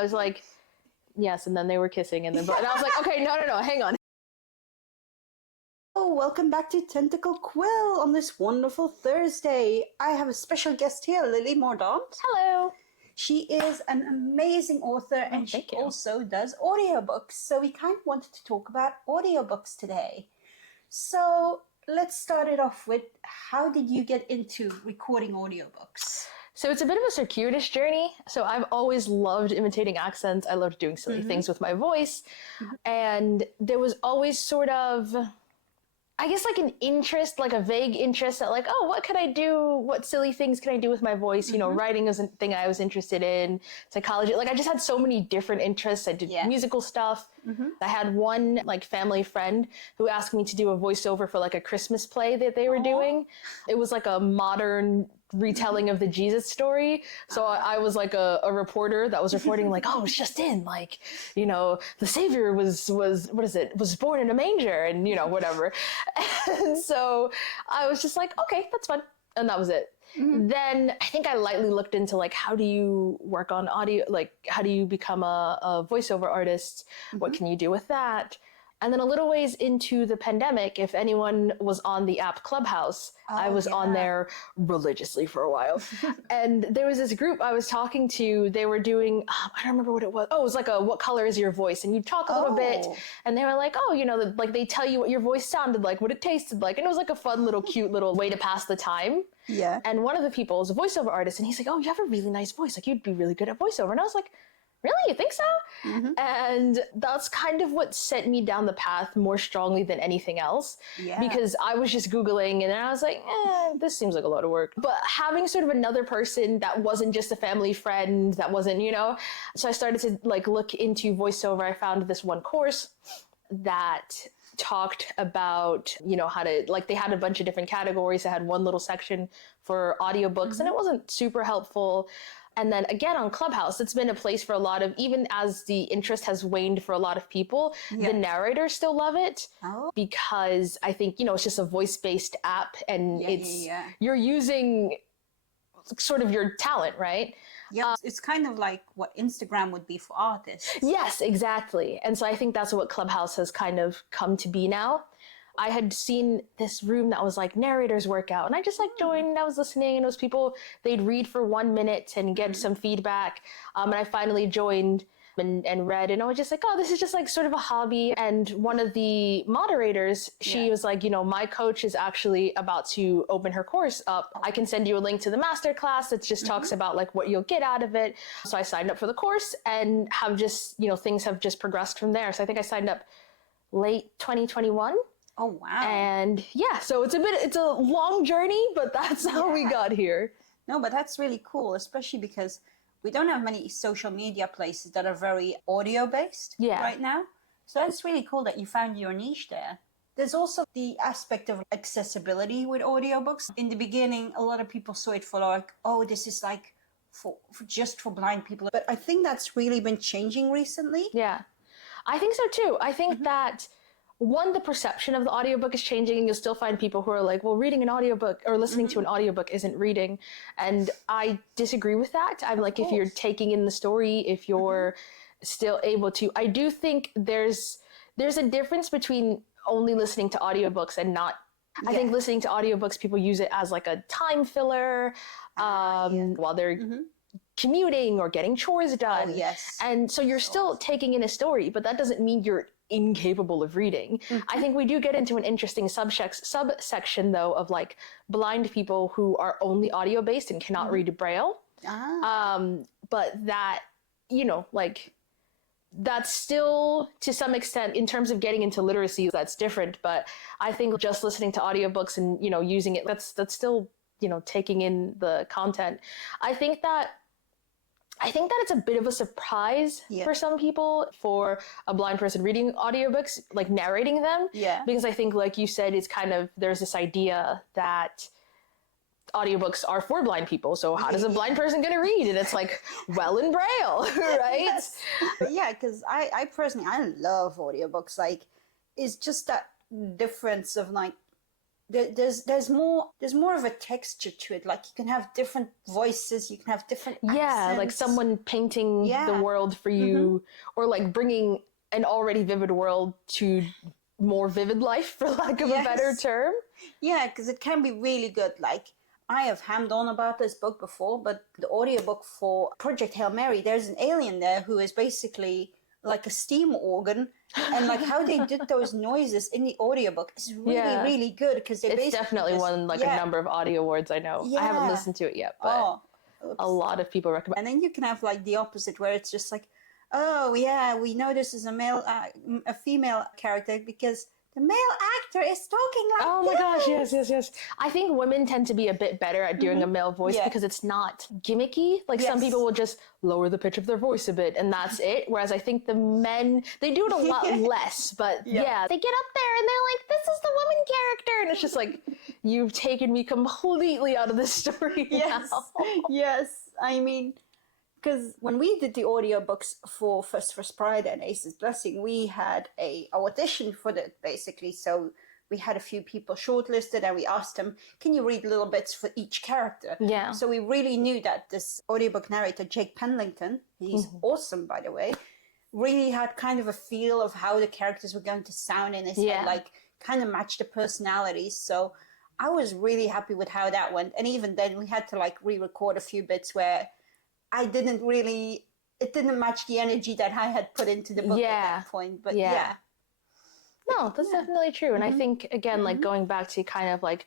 I was like, yes, and then they were kissing, and then and I was like, okay, no, hang on. Oh, welcome back to Tentacle Quill on this wonderful Thursday. I have a special guest here, Lily Mordaunt. Hello. She is an amazing author and she also does audiobooks. So we kind of wanted to talk about audiobooks today. So let's start it off with, how did you get into recording audiobooks? So it's a bit of a circuitous journey. So I've always loved imitating accents. I loved doing silly things with my voice. And there was always sort of, I guess, like an interest, like a vague interest that like, oh, what could I do? What silly things can I do with my voice? You know, writing was a thing I was interested in, psychology. Like I just had so many different interests. I did musical stuff. I had one like family friend who asked me to do a voiceover for like a Christmas play that they were doing. It was like a modern retelling of the Jesus story. So I was like a reporter that was reporting like, oh, it's just in, like, you know, the Savior was born in a manger and, you know, whatever. And so I was just like, okay, that's fun. And that was it. Then I think I lightly looked into like, how do you work on audio? Like, how do you become a voiceover artist? What can you do with that? And then a little ways into the pandemic, if anyone was on the app Clubhouse, I was on there religiously for a while. And there was this group I was talking to, they were doing, I don't remember what it was. Oh, it was like a, what color is your voice? And you talk a little bit and they were like, oh, you know, like they tell you what your voice sounded like, what it tasted like. And it was like a fun little cute little way to pass the time. Yeah. And one of the people is a voiceover artist and he's like, oh, you have a really nice voice. Like you'd be really good at voiceover. And I was like, really? You think so? And that's kind of what sent me down the path more strongly than anything else. Because I was just Googling and I was like, this seems like a lot of work. But having sort of another person that wasn't just a family friend, that wasn't, you know, so I started to like look into voiceover. I found this one course that talked about, you know, how to, like, they had a bunch of different categories. They had one little section for audiobooks and it wasn't super helpful. And then again, on Clubhouse, it's been a place for a lot of, even as the interest has waned for a lot of people, the narrators still love it because I think, you know, it's just a voice-based app and you're using sort of your talent, right? It's kind of like what Instagram would be for artists. Yes, exactly. And so I think that's what Clubhouse has kind of come to be now. I had seen this room that was like narrators workout and I just like joined and I was listening and those people, they'd read for 1 minute and get some feedback. And I finally joined and read and I was just like, oh, this is just like sort of a hobby. And one of the moderators, she was like, you know, my coach is actually about to open her course up. I can send you a link to the master class that just talks about like what you'll get out of it. So I signed up for the course and have just, you know, things have just progressed from there. So I think I signed up late 2021. Oh, wow. And yeah, so it's a long journey, but that's how we got here. No, but that's really cool, especially because we don't have many social media places that are very audio based right now. So that's really cool that you found your niche there. There's also the aspect of accessibility with audiobooks. In the beginning, a lot of people saw it for like, oh, this is like for just for blind people. But I think that's really been changing recently. Yeah, I think so too. I think that one, the perception of the audiobook is changing and you'll still find people who are like, well, reading an audiobook or listening to an audiobook isn't reading. And I disagree with that. I'm like, if you're taking in the story, if you're still able to, I do think there's a difference between only listening to audiobooks and not. I think listening to audiobooks, people use it as like a time filler while they're commuting or getting chores done. And so you're still taking in a story, but that doesn't mean you're incapable of reading. I think we do get into an interesting subsection though of like blind people who are only audio based and cannot read Braille. But that, you know, like that's still to some extent in terms of getting into literacy, that's different. But I think just listening to audiobooks and, you know, using it, that's still, you know, taking in the content. I think that it's a bit of a surprise for some people, for a blind person reading audiobooks, like narrating them. Because I think, like you said, it's kind of, there's this idea that audiobooks are for blind people. So how does a blind person going to read? And it's like, well, in Braille, right? Yeah, because I personally, I love audiobooks. Like, it's just that difference of like, there's more of a texture to it. Like you can have different voices, you can have different accents. Like someone painting the world for you, or like bringing an already vivid world to more vivid life, for lack of a better term. Yeah, because it can be really good. Like, I have hammed on about this book before, but the audiobook for Project Hail Mary, there's an alien there who is basically like a steam organ, and like how they did those noises in the audiobook is really, really good, because it's definitely won like a number of audio awards, I know. I haven't listened to it yet, but a lot of people recommend. And then you can have like the opposite, where it's just like, oh yeah, we know this is a female character because the male actor is talking like oh my gosh, yes. I think women tend to be a bit better at doing a male voice because it's not gimmicky. Like some people will just lower the pitch of their voice a bit and that's it. Whereas I think the men, they do it a lot less, but they get up there and they're like, this is the woman character. And it's just like, you've taken me completely out of the story now. Yes. I mean, because when we did the audiobooks for First Pride and Ace's Blessing, we had a audition for that, basically. So we had a few people shortlisted and we asked them, can you read little bits for each character? Yeah. So we really knew that this audiobook narrator, Jake Penlington, he's awesome, by the way, really had kind of a feel of how the characters were going to sound in his head, like kind of matched the personalities. So I was really happy with how that went. And even then we had to like re-record a few bits where it didn't match the energy that I had put into the book at that point. But no, that's definitely true. And I think, again, like going back to kind of like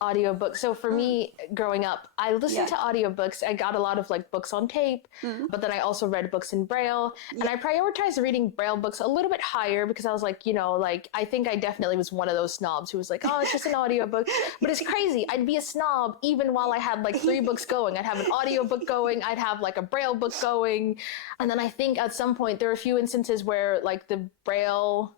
audiobooks. So for me, growing up, I listened to audiobooks. I got a lot of like books on tape, but then I also read books in Braille. And I prioritized reading Braille books a little bit higher because I was like, you know, like I think I definitely was one of those snobs who was like, oh, it's just an audiobook. But it's crazy. I'd be a snob even while I had like 3 books going. I'd have an audiobook going. I'd have like a Braille book going. And then I think at some point there were a few instances where like the Braille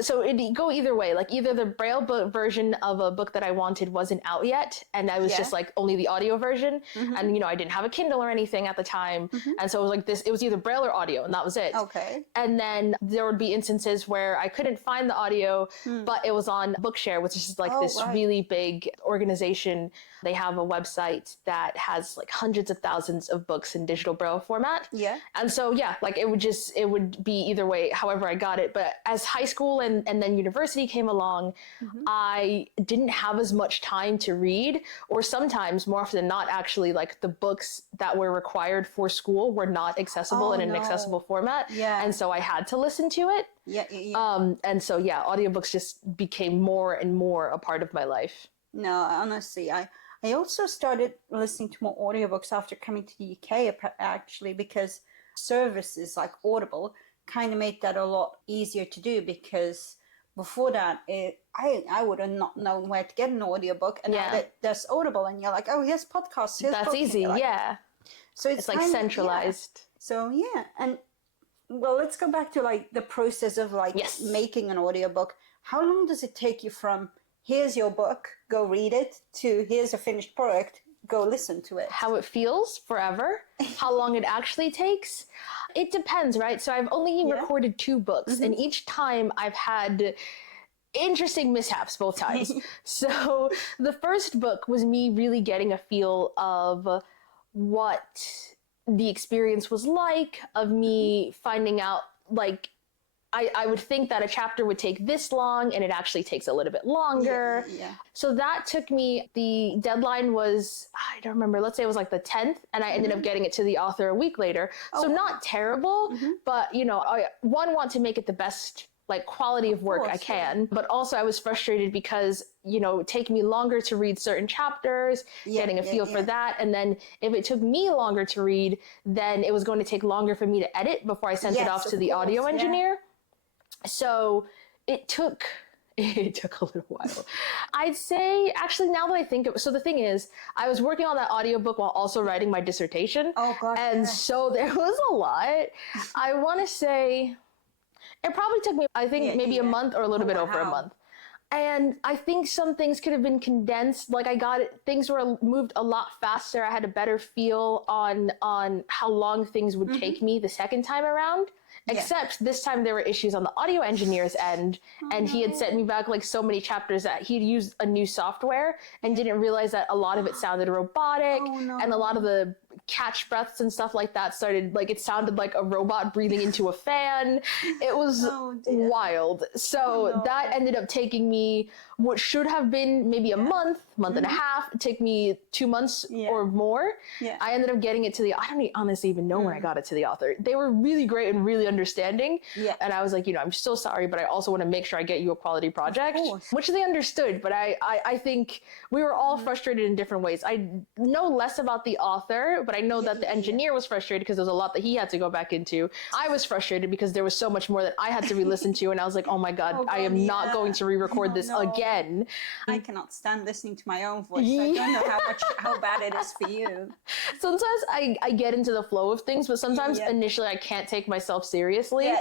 so it'd go either way. Like either the Braille book version of a book that I wanted wasn't out yet, and I was just like only the audio version, and you know I didn't have a Kindle or anything at the time, and so it was like this. It was either Braille or audio, and that was it. Okay. And then there would be instances where I couldn't find the audio, but it was on Bookshare, which is like this really big organization. They have a website that has like hundreds of thousands of books in digital Braille format. Yeah. And so like it would be either way, however I got it. But as high school and then university came along, I didn't have as much time to read, or sometimes more often than not, actually, like the books that were required for school were not accessible in an accessible format. Yeah. And so I had to listen to it. And so audiobooks just became more and more a part of my life. No, honestly, I also started listening to more audiobooks after coming to the UK, actually, because services like Audible kind of made that a lot easier to do, because before that, I would have not known where to get an audiobook, and now that there's Audible, and you're like, oh, here's podcasts, here's That's books, easy, like, So it's like centralized. So and well, let's go back to like the process of like making an audiobook. How long does it take you from here's your book, go read it, to here's a finished product, go listen to it? How it feels, forever. How long it actually takes, it depends, right? So I've only recorded 2 books, and each time I've had interesting mishaps both times. So the first book was me really getting a feel of what the experience was like, of me finding out, like, I would think that a chapter would take this long, and it actually takes a little bit longer. So that took me, the deadline was, I don't remember, let's say it was like the 10th, and I ended up getting it to the author a week later. So not terrible, but you know, I want to make it the best like quality of work I can, but also I was frustrated because, you know, taking me longer to read certain chapters, getting a feel for that. And then if it took me longer to read, then it was going to take longer for me to edit before I sent it off to the audio engineer. So it took a little while. I'd say, actually, now that I think of it, so the thing is, I was working on that audiobook while also writing my dissertation. Oh, gosh. And so there was a lot. I want to say it probably took me, I think, maybe a month or a little bit over a month. And I think some things could have been condensed. Like things were moved a lot faster. I had a better feel on how long things would take me the second time around. Except this time there were issues on the audio engineer's end, and he had sent me back like so many chapters that he'd used a new software and didn't realize that a lot of it sounded robotic, and a lot of the catch breaths and stuff like that started, like, it sounded like a robot breathing into a fan. It was wild. So that ended up taking me what should have been maybe a month and a half. It took me 2 months or more. I ended up getting it to I don't honestly even know when I got it to the author. They were really great and really understanding. And I was like, I'm so sorry, but I also want to make sure I get you a quality project, which they understood. But I think we were all frustrated in different ways. I know less about the author, but I know that the engineer was frustrated because there was a lot that he had to go back into. I was frustrated because there was so much more that I had to re-listen to, and I was like, oh my God, I am not going to re-record this again. I cannot stand listening to my own voice. I don't know how bad it is for you. Sometimes I get into the flow of things, but sometimes initially I can't take myself seriously.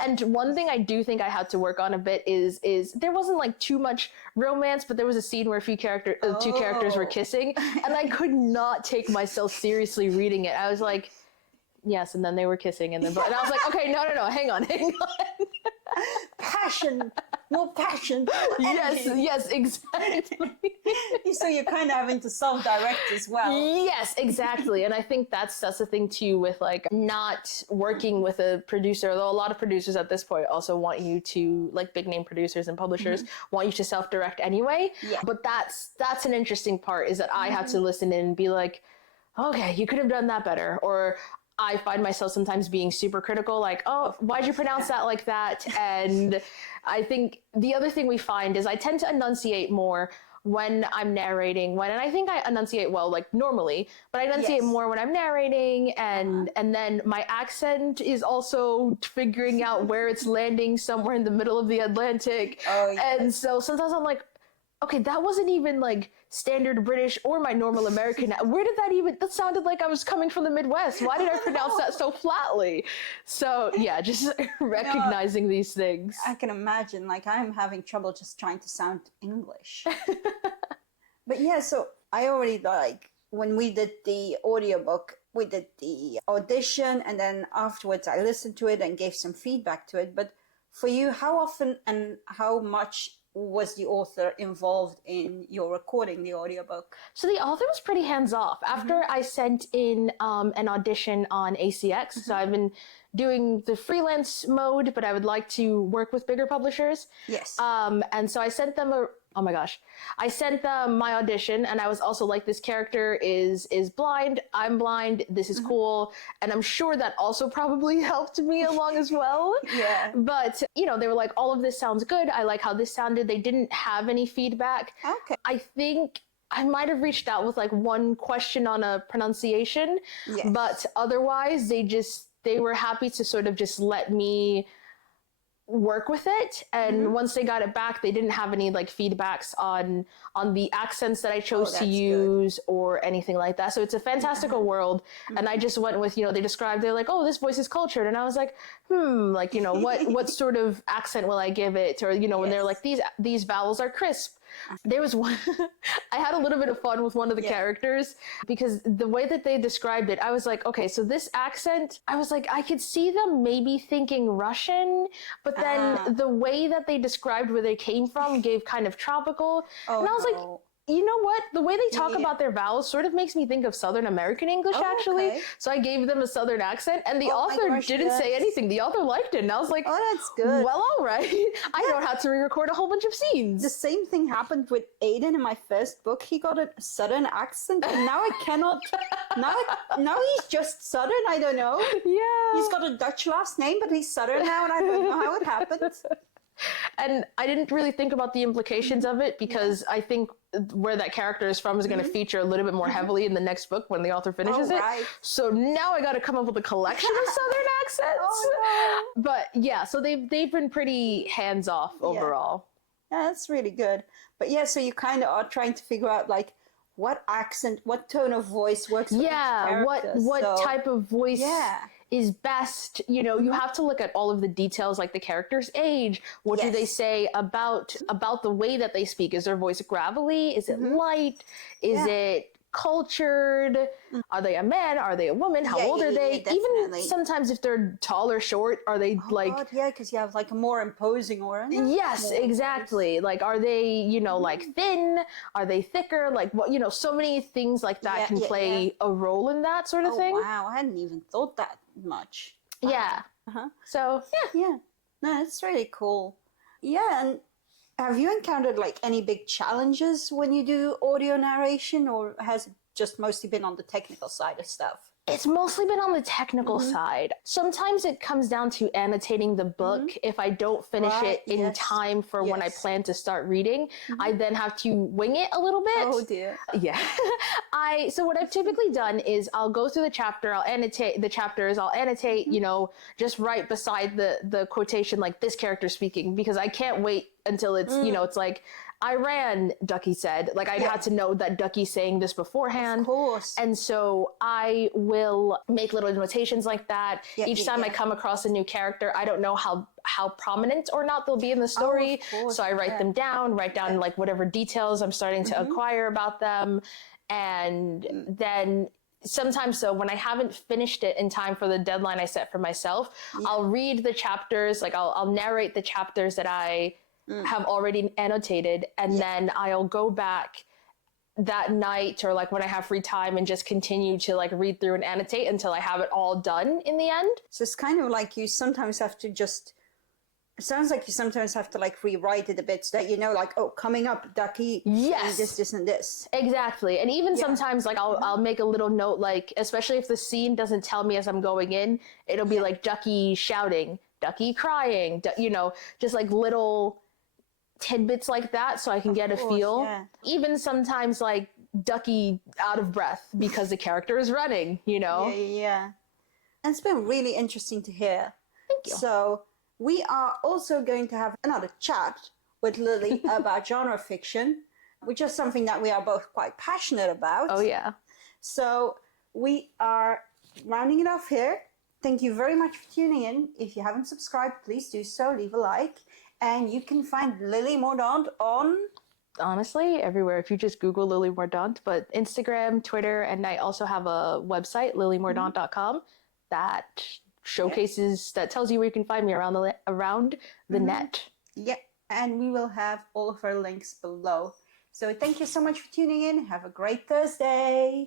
And one thing I do think I had to work on a bit is there wasn't like too much romance, but there was a scene where two characters were kissing, and I could not take myself seriously reading it. I was like, yes, and then they were kissing, and I was like, okay, no, hang on. Passion, more passion. Yes, exactly. So you're kind of having to self-direct as well. Yes, exactly. And I think that's the thing too with like not working with a producer, although a lot of producers at this point also want you to, like big name producers and publishers want you to self-direct anyway. But that's an interesting part, is that I have to listen in and be like, okay, you could have done that better. Or I find myself sometimes being super critical, like, oh, why'd you pronounce that like that? And I think the other thing we find is I tend to enunciate more when I'm narrating, and I think I enunciate well, like normally, but I enunciate more when I'm narrating, and then my accent is also figuring out where it's landing somewhere in the middle of the Atlantic. And so sometimes I'm like, okay, that wasn't even like standard British or my normal American. Where did that sounded like I was coming from the Midwest. Why did I pronounce that so flatly? So yeah, just recognizing these things. I can imagine, like, I'm having trouble just trying to sound English. But yeah, so I already, like, when we did the audiobook, we did the audition, and then afterwards I listened to it and gave some feedback to it. But for you, how often and how much was the author involved in your recording the audiobook? So the author was pretty hands-off. After I sent in an audition on ACX, so I've been doing the freelance mode, but I would like to work with bigger publishers. And so I sent them I sent them my audition, and I was also like, this character is blind, I'm blind, this is cool. And I'm sure that also probably helped me along as well. But, they were like, all of this sounds good. I like how this sounded. They didn't have any feedback. I think I might have reached out with like one question on a pronunciation, but otherwise they were happy to sort of just let me work with it. And once they got it back, they didn't have any like feedbacks on the accents that I chose to use or anything like that. So it's a fantastical world. And I just went with, they're like, oh, this voice is cultured. And I was like, like, what sort of accent will I give it? Or, when they're like, these vowels are crisp. There was one, I had a little bit of fun with one of the characters, because the way that they described it, I was like, okay, so this accent, I was like, I could see them maybe thinking Russian, but then the way that they described where they came from gave kind of tropical. And I was like, you know what? The way they talk about their vowels sort of makes me think of Southern American English, actually. So I gave them a Southern accent, and the author didn't say anything. The author liked it, and I was like, oh, that's good. Well, all right. I don't have to re-record a whole bunch of scenes. The same thing happened with Aiden in my first book. He got a Southern accent, and now I cannot. now he's just Southern. I don't know. He's got a Dutch last name, but he's Southern now, and I don't know how it happened. And I didn't really think about the implications of it, because I think where that character is from is going to feature a little bit more heavily in the next book when the author finishes it. So now I got to come up with a collection of Southern accents. But yeah, so they've been pretty hands-off overall. Yeah, that's really good. But yeah, so you kind of are trying to figure out like what accent, what tone of voice works for each character. What type of voice is best. You know, you have to look at all of the details, like the character's age. What do they say about the way that they speak? Is their voice gravelly? Is it light? Is it cultured? Are they a man? Are they a woman? How old are they? Even sometimes if they're tall or short, are they because you have like a more imposing aura. Yes, exactly. Like, are they, you know, like thin? Are they thicker? Like, what, you know, so many things like that can play a role in that sort of thing. Wow, I hadn't even thought that much. Wow. Yeah. So no, that's really cool. Yeah, and have you encountered like any big challenges when you do audio narration, or has it just mostly been on the technical side of stuff? It's mostly been on the technical side. Sometimes it comes down to annotating the book. If I don't finish it in time for when I plan to start reading, I then have to wing it a little bit. Oh dear. Yeah. So what I've typically done is I'll go through the chapter, I'll annotate the chapters, I'll annotate, you know, just right beside the quotation, like this character speaking, because I can't wait until it's, you know, it's like, I ran, Ducky said. Like, I'd had to know that Ducky's saying this beforehand. Of course. And so I will make little notations like that. Each time I come across a new character, I don't know how prominent or not they'll be in the story. So I write them down, write down like whatever details I'm starting to acquire about them. And then sometimes, so when I haven't finished it in time for the deadline I set for myself, I'll read the chapters, like I'll narrate the chapters that I have already annotated, and then I'll go back that night or like when I have free time and just continue to like read through and annotate until I have it all done in the end. So it's kind of like you sometimes have to just, it sounds like you sometimes have to like rewrite it a bit so that you know, like, oh, coming up, Ducky, this and this. Exactly. And even sometimes like I'll make a little note, like, especially if the scene doesn't tell me as I'm going in, it'll be like Ducky shouting, Ducky crying, you know, just like little tidbits like that so I can get a feel. Even sometimes like Ducky out of breath because the character is running, you know? Yeah. And it's been really interesting to hear. Thank you. So we are also going to have another chat with Lily about genre fiction, which is something that we are both quite passionate about. Oh yeah. So we are rounding it off here. Thank you very much for tuning in. If you haven't subscribed, please do so, leave a like. And you can find Lily Mordaunt on... Honestly, everywhere. If you just Google Lily Mordaunt, but Instagram, Twitter, and I also have a website, lilymordaunt.com, that showcases, that tells you where you can find me around the net. Yeah, and we will have all of our links below. So thank you so much for tuning in. Have a great Thursday.